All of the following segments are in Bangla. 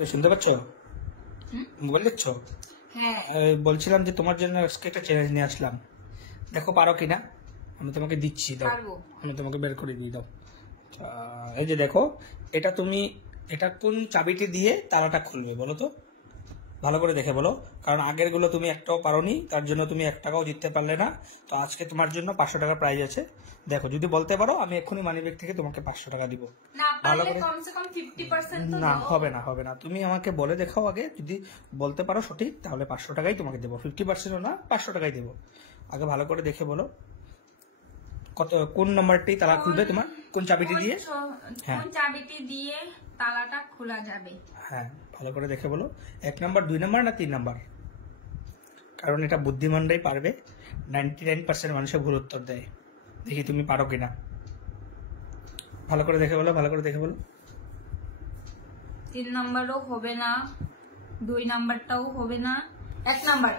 তো শুনতে পাচ্ছ? মোবাইল দেখছো? হ্যাঁ। বলছিলাম যে তোমার জন্য আজকে একটা চ্যালেঞ্জ নিয়ে আসলাম, দেখো পারো কিনা। আমি তোমাকে দিচ্ছি, দাও, আমি তোমাকে বের করে দিয়ে দাও। এই যে দেখো, এটা তুমি এটা কোন চাবিটি দিয়ে তালাটা খুলবে বলো তো, ভালো করে দেখে বলো, কারণ আগের গুলো তুমি একটাও পারোনি, তার জন্য তুমি 1 টাকাও জিততে পারলে না। তো আজকে তোমার জন্য 500 টাকা প্রাইজ আছে। দেখো যদি বলতে পারো আমি এক্ষুনি মানিব্যাগ থেকে তোমাকে 500 টাকা দিব। ভালো করে কমসে কম 50% তো না, হবে না, হবে না, তুমি আমাকে বলে দেখাও আগে, যদি বলতে পারো সঠিক তাহলে 500 টাকাই তোমাকে দেবো, 50% না 500 টাকাই দেবো। আগে ভালো করে দেখে বলো কোন নাম্বারটি তালা খুলবে, তোমার কোন চাবিটি দিয়ে? কোন চাবিটি দিয়ে তালাটা খোলা যাবে? হ্যাঁ, ভালো করে দেখে বলো, 1 নাম্বার, 2 নাম্বার না 3 নাম্বার? কারণ এটা বুদ্ধিমানরাই পারবে, 99% মানুষের ভুল উত্তর দেয়। দেখি তুমি পারো কিনা, ভালো করে দেখে বলো, ভালো করে দেখে বলো। 3 নাম্বারও হবে না, 2 নাম্বারটাও হবে না, 1 নাম্বার।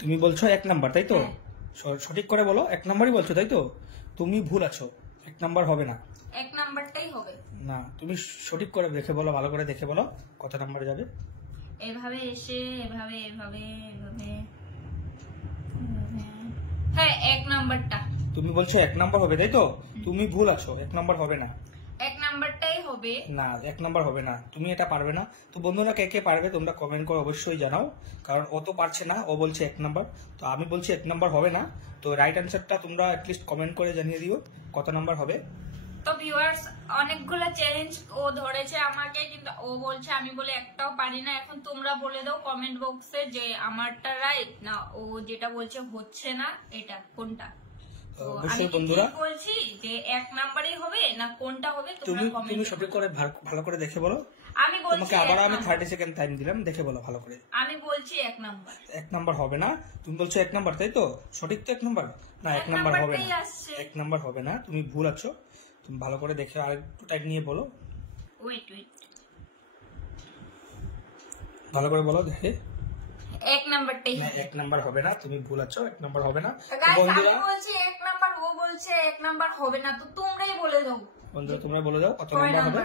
তুমি বলছো 1 নাম্বার, তাই তো? সঠিক করে বলো, 1 নাম্বারই বলছো তাই তো? তুমি ভুল আছো, 1 নাম্বার হবে না, 1 নাম্বারটাই হবে না। তুমি সঠিক করে দেখে বলো, ভালো করে দেখে বলো কত নাম্বারে যাবে। এভাবে এসে এভাবে এভাবে এভাবে, হ্যাঁ 1 নাম্বারটা। তুমি বলছো 1 নাম্বার হবে তাই তো? তুমি ভুল আছো, 1 নাম্বার হবে না, 1 নাম্বারটাই হবে না, 1 নাম্বার হবে না, তুমি এটা পারবে না। তো বন্ধুরা কে কে পারবে তোমরা কমেন্ট করে অবশ্যই জানাও, কারণ ও তো পারছে না, ও বলছে 1 নাম্বার, তো আমি বলছি 1 নাম্বার হবে না। তো রাইট অ্যান্সারটা তোমরা অ্যাটলিস্ট কমেন্ট করে জানিয়ে দিও কত নাম্বার হবে। তো ভিউয়ার্স, অনেকগুলো চ্যালেঞ্জ ও ধরেছে আমাকে, কিন্তু ও বলছে আমি বলে একটাও পারি না। এখন তোমরা বলে দাও কমেন্ট বক্সে যে আমারটা রাইট না ও যেটা বলছে হচ্ছে না, এটা কোনটা। অবশ্যই বন্ধুরা বলছি যে 1 নাম্বারই হবে না কোনটা হবে, তুমি সঠিক করে ভালো করে দেখে বলো। আমি বলছি তোমাকে আবার আমি 30 সেকেন্ড টাইম দিলাম, দেখে বলো ভালো করে। আমি বলছি 1 নাম্বার। 1 নাম্বার হবে না, তুমি বলছো 1 নাম্বার তাই তো? সঠিক তো 1 নাম্বার না, 1 নাম্বার হবে না, 1 নাম্বার হবে না, তুমি ভুল আছো। তুমি ভালো করে দেখে আরেকটু টাইম নিয়ে বলো। ওয়েট, ভালো করে বলো দেখে। 1 নাম্বারটাই, 1 নাম্বার হবে না, তুমি ভুল আছো, 1 নাম্বার হবে না। বন্ধুরা আমি বলছি 1 নাম্বার, ও বলছে 1 নাম্বার হবে না, তো তোমরাই বলে দাও বন্ধুরা, তোমরা বলে দাও কত নাম্বার হবে।